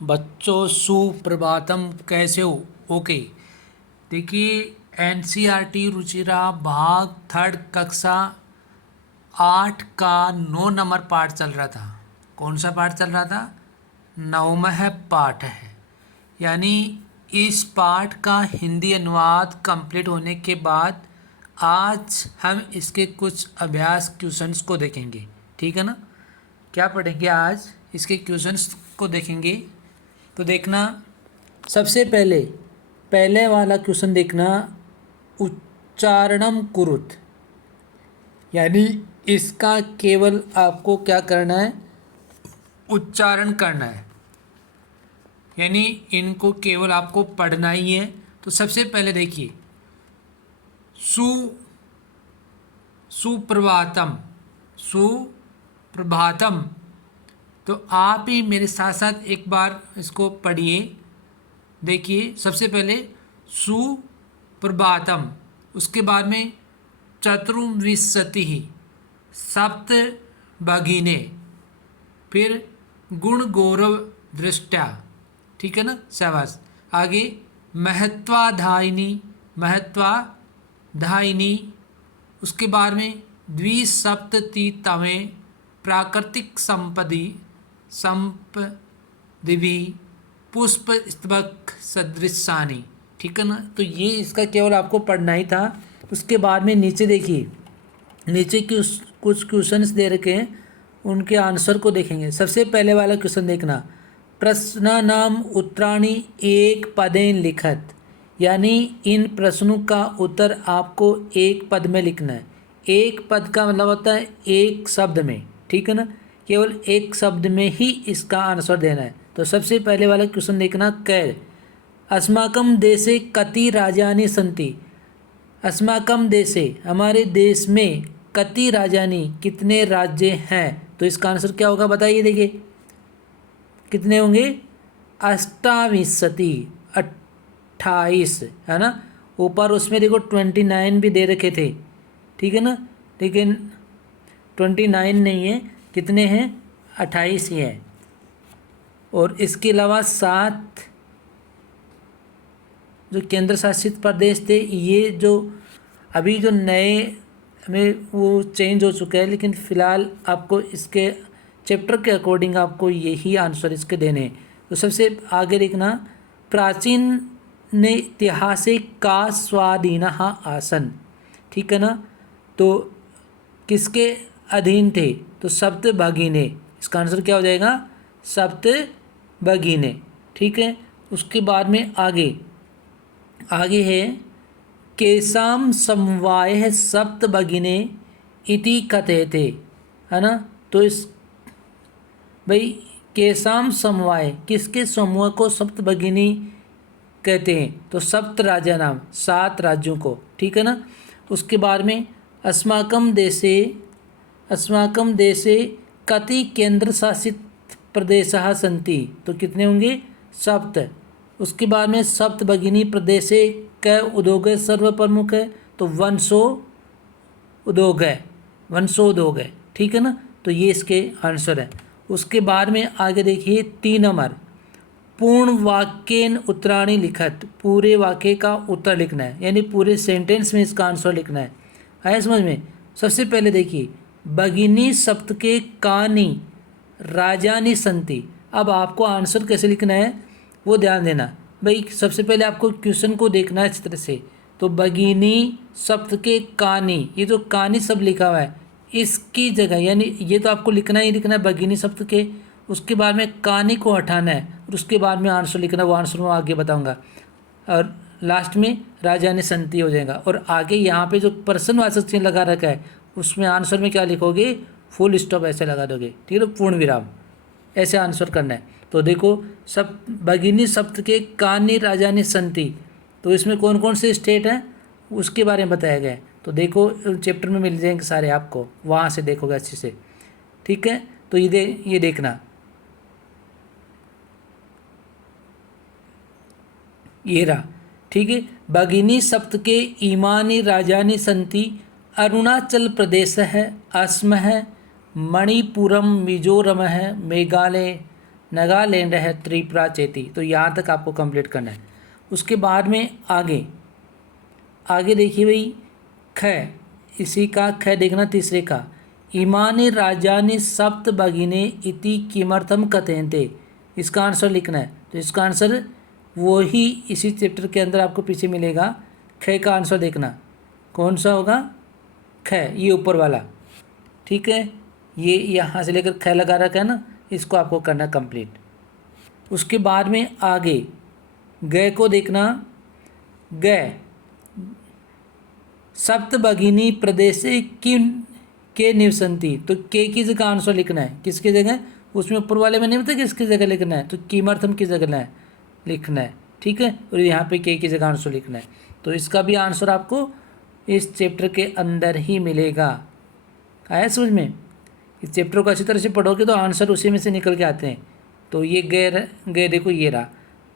बच्चों सुप्रभातम, कैसे हो? ओके। देखिए, एनसीईआरटी रुचिरा भाग थर्ड कक्षा 8 का 9 नंबर पाठ चल रहा था। कौन सा पाठ चल रहा था? नवमः पाठ है। यानी इस पाठ का हिंदी अनुवाद कंप्लीट होने के बाद आज हम इसके कुछ अभ्यास क्वेश्चंस को देखेंगे। ठीक है ना? क्या पढ़ेंगे आज? इसके क्वेश्चंस को देखेंगे। तो देखना, सबसे पहले पहले वाला क्वेश्चन देखना, उच्चारणम कुरुत। यानी इसका केवल आपको क्या करना है? उच्चारण करना है। यानी इनको केवल आपको पढ़ना ही है। तो सबसे पहले देखिए, सु सुप्रभातम, सुप्रभातम। तो आप ही मेरे साथ साथ एक बार इसको पढ़िए। देखिए, सबसे पहले सुप्रभातम, उसके बाद में चतुर्विंशतिः, सप्त भगिने, फिर गुण गौरव दृष्टया। ठीक है ना? शाबाश। आगे महत्वाधायिनी, महत्वाधायिनी, उसके बाद में द्विसप्ततितमे प्राकृतिक संपदिवी पुष्प स्तबक सदृशानी। ठीक है ना? तो ये इसका केवल आपको पढ़ना ही था। उसके बाद में नीचे देखिए, नीचे कुछ क्वेश्चंस दे रखे हैं, उनके आंसर को देखेंगे। सबसे पहले वाला क्वेश्चन देखना, प्रश्नानाम उत्तराणि एक पदेन लिखत। यानी इन प्रश्नों का उत्तर आपको एक पद में लिखना है। एक पद का मतलब होता है एक शब्द में। ठीक है ना? केवल एक शब्द में ही इसका आंसर देना है। तो सबसे पहले वाला क्वेश्चन देखना, कै अस्माकं देशे कति राजानि सन्ति। अस्माकं देशे, हमारे देश में, कति राजानी, कितने राज्य हैं। तो इसका आंसर क्या होगा बताइए। देखिए कितने होंगे? अष्टाविंशति, 28 है ना। ऊपर उसमें देखो 29 भी दे रखे थे। ठीक है ना? लेकिन 29 नहीं है, कितने हैं? 28 ही है। और इसके अलावा 7 जो केंद्र शासित प्रदेश थे, ये जो अभी जो नए में वो चेंज हो चुका है, लेकिन फ़िलहाल आपको इसके चैप्टर के अकॉर्डिंग आपको यही आंसर इसके देने हैं। तो सबसे आगे देखना, प्राचीन ने इतिहासे का स्वाधीनः आसन। ठीक है ना? तो किसके अधीन थे? तो सप्त भगिने। इसका आंसर क्या हो जाएगा? सप्त भगिने। ठीक है? उसके बाद में आगे है, केसाम समवाय सप्त भगिने इति कथयते। है ना? तो इस भाई, केसाम समवाय, किसके समूह को सप्त भगिनी कहते हैं? तो सप्त राजा नाम, 7 राज्यों को। ठीक है ना? उसके बाद में अस्माकं देशे कति केंद्र शासित प्रदेशः सन्ति। तो कितने होंगे? 7। उसके बाद में सप्त भगिनी प्रदेशे क उद्योग सर्व प्रमुख है। तो वंशोद्योग है। ठीक है ना? तो ये इसके आंसर है। उसके बाद में आगे देखिए 3 नंबर, पूर्ण वाक्येन उत्तराणि लिखत। पूरे वाक्य का उत्तर लिखना है, यानी पूरे सेंटेंस में इसका आंसर लिखना है। आया समझ में? सबसे पहले देखिए, भगिनी सप्त के कानी राजानी संति। अब आपको आंसर कैसे लिखना है वो ध्यान देना भाई। सबसे पहले आपको क्वेश्चन को देखना है इस तरह से। तो भगिनी सप्त के कानी, ये जो कानी सब लिखा हुआ है, इसकी जगह, यानी ये तो आपको लिखना ही लिखना है भगिनी सप्त के। उसके बाद में कानी को हटाना है और उसके बाद में आंसर लिखना है। वो आंसर मैं आगे बताऊंगा। और लास्ट में राजा ने संति हो जाएगा। और आगे यहाँ पे जो प्रश्नवाचक चिन्ह लगा रखा है, उसमें आंसर में क्या लिखोगे? फुल स्टॉप ऐसे लगा दोगे। ठीक है? पूर्ण विराम, ऐसे आंसर करना है। तो देखो, सब भगिनी सप्त के कानी राजानी संति, तो इसमें कौन कौन से स्टेट हैं उसके बारे में बताया गया है। तो देखो, चैप्टर में मिल जाएंगे सारे आपको, वहाँ से देखोगे अच्छे से। ठीक है? तो ये देखना, ये रहा। ठीक है? भगिनी सप्त के इमानी राजानी संति अरुणाचल प्रदेश है, असम है, मणिपुरम, मिजोरम है, मेघालय, नागालैंड है त्रिपुरा चेती। तो यहाँ तक आपको कंप्लीट करना है। उसके बाद में आगे आगे देखिए भाई, ख, इसी का ख देखना तीसरे का, इमानि राजानि सप्त भगिने इति किमर्थम कथयन्ते। इसका आंसर लिखना है। तो इसका आंसर वो ही इसी चैप्टर के अंदर आपको पीछे मिलेगा। ख का आंसर देखना कौन सा होगा, ख, ये ऊपर वाला, ठीक है। ये यहाँ से लेकर ख लगा रखा है ना, इसको आपको करना कंप्लीट। उसके बाद में आगे ग को देखना, ग, सप्त भगिनी प्रदेशे किन के निवसंती। तो के की जगह आंसर लिखना है, किसकी जगह, उसमें ऊपर वाले में नहीं पता किसकी जगह लिखना है, तो किमर्थम की जगह लिखना है, ठीक है। और यहाँ पे के की जगह आंसर लिखना है। तो इसका भी आंसर आपको इस चैप्टर के अंदर ही मिलेगा। आया समझ में? इस चैप्टर को अच्छी तरह से पढ़ोगे तो आंसर उसी में से निकल के आते हैं। तो ये गैर देखो, ये रहा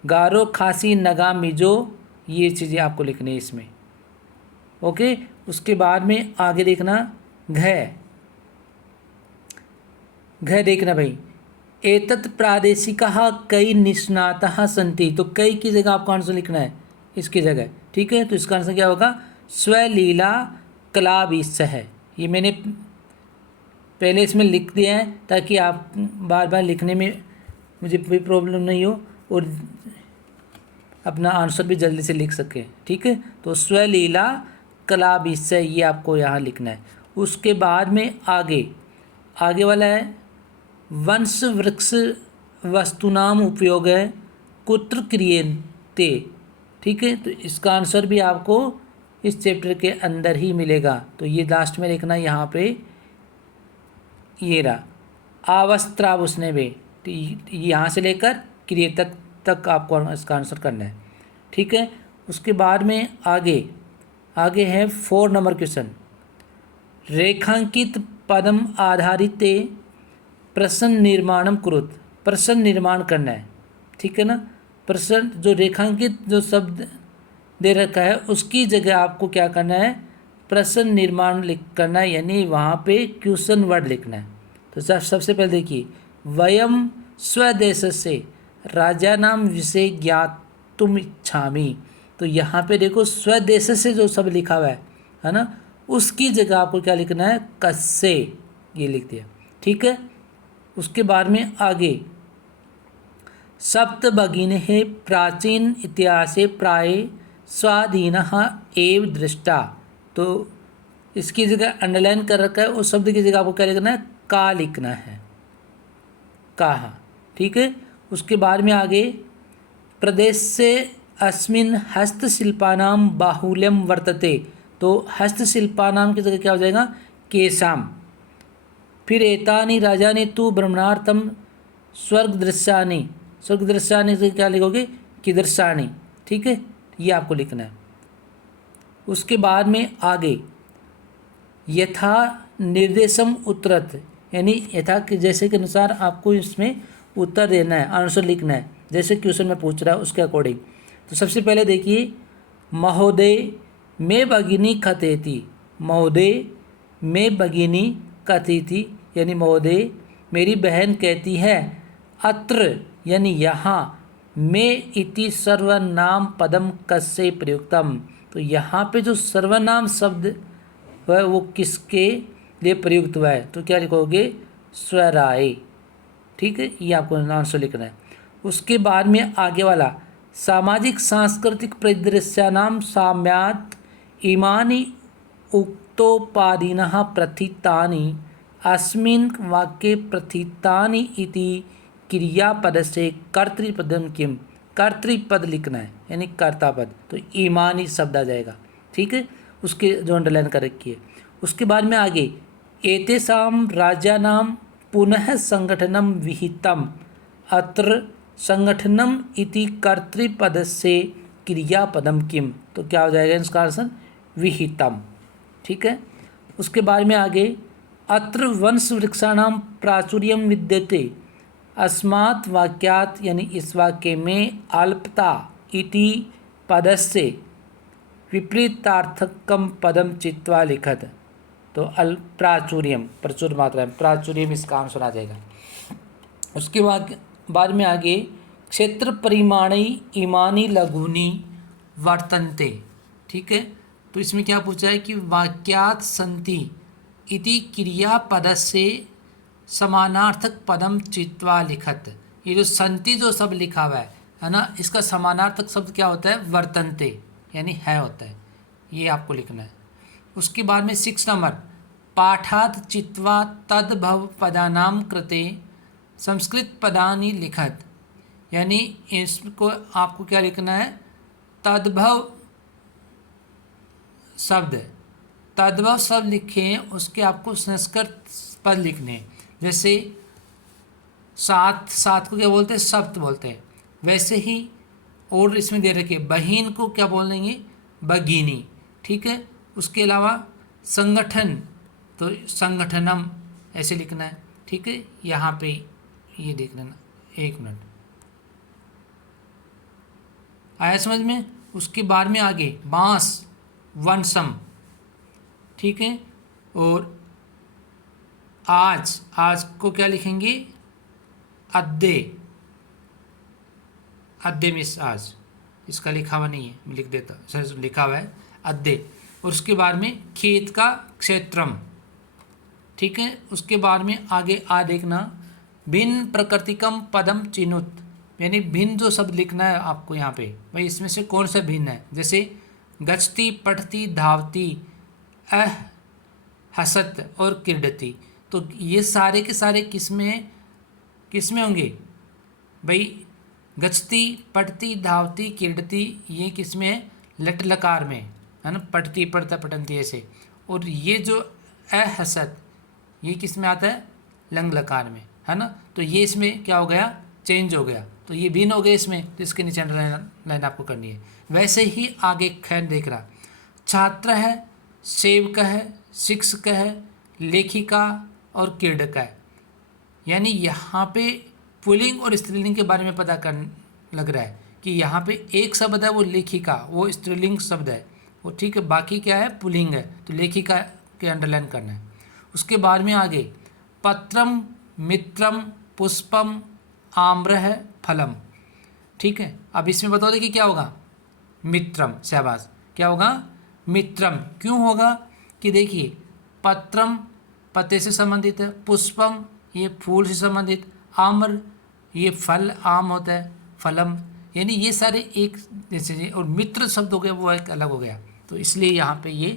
गारो खासी नगा मिजो, ये चीज़ें आपको लिखनी है इसमें, ओके। उसके बाद में आगे देखना घ देखना भाई, एतत् प्रादेशिकः कई निष्णातः सन्ति। तो कई की जगह आपको आंसर लिखना है इसकी जगह, ठीक है। तो इसका आंसर क्या होगा, स्वलीला कलाविश है। ये मैंने पहले इसमें लिख दिया है ताकि आप बार बार लिखने में मुझे कोई प्रॉब्लम नहीं हो और अपना आंसर भी जल्दी से लिख सके, ठीक है। तो स्वलीला कलाविश, ये आपको यहाँ लिखना है। उसके बाद में आगे वाला है वंश वृक्ष वस्तुनाम उपयोग है कुत्र क्रियन्ते, ठीक है। तो इसका आंसर भी आपको इस चैप्टर के अंदर ही मिलेगा। तो ये लास्ट में लिखना, यहाँ पे ये रहा आवस्त्रावुष्णे वे। तो यहाँ से लेकर क्रिय तक आपको इसका आंसर करना है, ठीक है। उसके बाद में आगे है 4 नंबर क्वेश्चन, रेखांकित पदम आधारित प्रश्न निर्माणम कुरुत। प्रश्न निर्माण करना है, ठीक है ना। प्रश्न जो रेखांकित जो शब्द दे रखा है उसकी जगह आपको क्या करना है, प्रश्न निर्माण करना है, यानी वहाँ पे क्वेश्चन वर्ड लिखना है। तो सबसे पहले देखिए, वयम स्वदेशस्य राजानाम विषय ज्ञातुम इच्छामि। तो यहाँ पे देखो स्वदेश से जो सब लिखा हुआ है ना, उसकी जगह आपको क्या लिखना है, कस्से, ये लिख दिया, ठीक है। उसके बाद में आगे सप्त भगिने प्राचीन इतिहासे प्राय स्वाधीनः एव दृष्टा। तो इसकी जगह अंडरलाइन कर रखा है, उस शब्द की जगह आपको क्या लिखना है, का लिखना है, कहा, ठीक है। उसके बाद में आगे प्रदेश से अस्मिन हस्तशिल्पानाम बाहुल्यम वर्तते। तो हस्तशिल्पानाम की जगह क्या हो जाएगा, केशाम। फिर एतानि राजानि तु ब्रह्मणार्थम स्वर्गदृश्यानि से क्या लिखोगे, कीदृशानि, ठीक है। ये आपको लिखना है। उसके बाद में आगे यथा निर्देशम उत्तरत, यानी यथा के जैसे के अनुसार आपको इसमें उत्तर देना है, आंसर लिखना है, जैसे क्वेश्चन में पूछ रहा है उसके अकॉर्डिंग। तो सबसे पहले देखिए, महोदय मैं भगिनी कथयति। महोदय मैं भगिनी कथयति, यानी महोदय मेरी बहन कहती है, अत्र यानी यहाँ, मैं इति सर्वनाम पदम कस्य प्रयुक्तम। तो यहाँ पे जो सर्वनाम शब्द है वो किसके लिए प्रयुक्त हुआ है, तो क्या लिखोगे, स्वराय, ठीक है। ये आपको आंसर लिखना है। उसके बाद में आगे वाला सामाजिक सांस्कृतिक परिदृश्यानाम साम्यात् इमानि उक्तोपादिनः प्रथितानि अस्मिन् वाक्ये प्रथितानि इति क्रियापद से कर्तृपदम किम। कर्तृपद लिखना है, यानी कर्तापद। तो ईमानी शब्द आ जाएगा, ठीक है। उसके जो अंडरलाइन कर रखी है। उसके बाद में आगे एतेषां राज्यानां पुनः संगठनम विहितम, अत्र संगठनम इति कर्तृपदस्य क्रियापदम किम। तो क्या हो जाएगा इसका आंसर, विहितम, ठीक है। उसके बाद में आगे अत्र वंश वृक्षाणाम प्राचुर्यम विद्यते अस्मात् वाक्यात्, यानी इस वाक्य में अल्पता इति पदस्य विपरीतार्थकम पदम चित्वा लिखत। तो प्राचुर्यम, प्रचुर मात्रा में, प्राचुर्यम इसका आंसर आ जाएगा। उसके बाद बाद में आगे क्षेत्र परिमाणी इमानी लघुनी वर्तन्ते। ठीक है, तो इसमें क्या पूछा है कि वाक्यात् सन्ति इति क्रियापदस्य समानार्थक पदम चित्वा लिखत। ये जो संति जो शब्द लिखा हुआ है ना, इसका समानार्थक शब्द क्या होता है? वर्तन्ते, यानी है होता है, ये आपको लिखना है। उसके बाद में 6 नंबर, पाठात् चित्वा तद्भव पदानाम कृते संस्कृत पदानि लिखत, यानी इसको आपको क्या लिखना है? तद्भव शब्द लिखे, उसके आपको संस्कृत पद लिखने हैं। जैसे सात को क्या बोलते हैं? सप्त बोलते हैं। वैसे ही और इसमें दे रखे बहीन को क्या बोलेंगे? भगिनी। ठीक है, उसके अलावा संगठन तो संगठनम ऐसे लिखना है। ठीक है, यहाँ पे ये देख लेना, 1 मिनट, आया समझ में? उसके बाद में आगे बांस वंशम। ठीक है, और आज को क्या लिखेंगे? अद्दे मिस आज, इसका लिखा हुआ नहीं है, मैं लिख देता, सर लिखा हुआ है अद्दे। और उसके बाद में खेत का क्षेत्रम। ठीक है, उसके बाद में आगे देखना, भिन्न प्रकृतिकम पदम चिनुत, यानी भिन्न जो शब्द लिखना है आपको यहाँ पे, भाई इसमें से कौन सा भिन्न है? जैसे गच्छति, पठती, धावती, हसत और क्रीडति। तो ये सारे के सारे किसमें होंगे भाई? गच्छति, पठती, धावती, क्रीडति, ये किसमें है? लट लकार में है ना, पठती, पढ़ता, पठंती ऐसे। और ये जो हसत, ये किस में आता है? लंग लकार में, है ना। तो ये इसमें क्या हो गया? चेंज हो गया, तो ये भिन्न हो गए इसमें, तो इसके नीचे लाइन आपको करनी है। वैसे ही आगे खैर देख रहा, छात्र है, सेवक है, शिक्षक है, लेखिका और क्रीडक है, यानी यहाँ पे पुल्लिंग और स्त्रीलिंग के बारे में पता कर लग रहा है कि यहाँ पे एक शब्द है वो लेखिका, वो स्त्रीलिंग शब्द है वो। ठीक है, बाकी क्या है? पुल्लिंग है, तो लेखिका के अंडरलाइन करना है। उसके बाद में आगे पत्रम, मित्रम, पुष्पम, आम्रह, फलम। ठीक है, अब इसमें बता दे कि क्या होगा? मित्रम, शाबाश, क्या होगा? मित्रम। क्यों होगा? कि देखिए, पत्रम पत्ते से संबंधित है, पुष्पम ये फूल से संबंधित, आम्र ये फल, आम होता है, फलम यानी ये सारे एक जैसे, और मित्र शब्द हो गया वो एक अलग हो गया, तो इसलिए यहाँ पे ये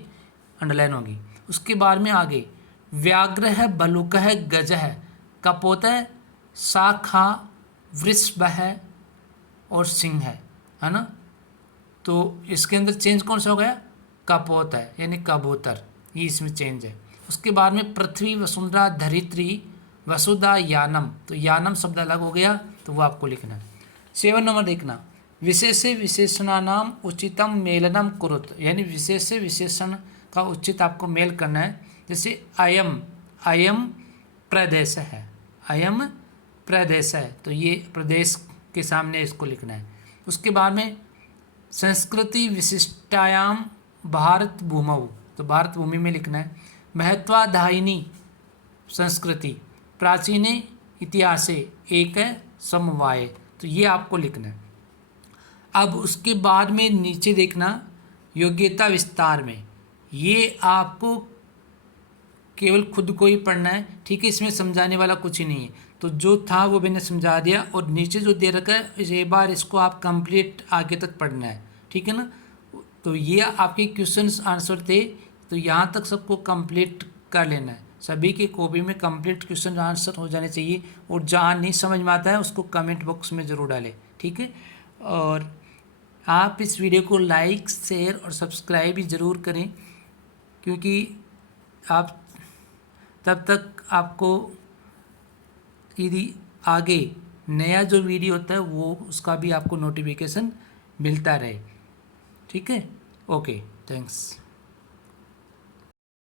अंडरलाइन होगी। उसके बाद में आगे व्याघ्र है, भलुक है, गज है, कपोत है, शाखा, वृषभ है और सिंह है ना। तो इसके अंदर चेंज कौन सा हो गया? कपोत है, यानी कबूतर, ये इसमें चेंज है। उसके बाद में पृथ्वी, वसुंधरा, धरित्री, वसुधा, यानम, तो यानम शब्द अलग हो गया, तो वो आपको लिखना है। 7 नंबर देखना, विशेष विशेषणानाम उचितम मेलनम कुरुत, यानी विशेष विशेषण का उचित आपको मेल करना है। जैसे अयम प्रदेश है, अयम प्रदेश है, तो ये प्रदेश के सामने इसको लिखना है। उसके बाद में संस्कृति विशिष्टायाम भारत भूमौ, तो भारत भूमि में लिखना है। महत्वाधायिनी संस्कृति, प्राचीन इतिहासे एक समवाय, तो ये आपको लिखना है। अब उसके बाद में नीचे देखना, योग्यता विस्तार में, ये आपको केवल खुद को ही पढ़ना है। ठीक है, इसमें समझाने वाला कुछ ही नहीं है, तो जो था वो मैंने समझा दिया, और नीचे जो दे रखा है एक बार इसको आप कंप्लीट आगे तक पढ़ना है। ठीक है ना, तो ये आपके क्वेश्चंस आंसर थे, तो यहाँ तक सबको कंप्लीट कर लेना है। सभी की कॉपी में कंप्लीट क्वेश्चन आंसर हो जाने चाहिए, और जहाँ नहीं समझ में आता है उसको कमेंट बॉक्स में ज़रूर डालें। ठीक है, और आप इस वीडियो को लाइक, शेयर और सब्सक्राइब भी ज़रूर करें, क्योंकि आप तब तक आपको यदि आगे नया जो वीडियो होता है वो उसका भी आपको नोटिफिकेशन मिलता रहे। ठीक है, ओके, थैंक्स।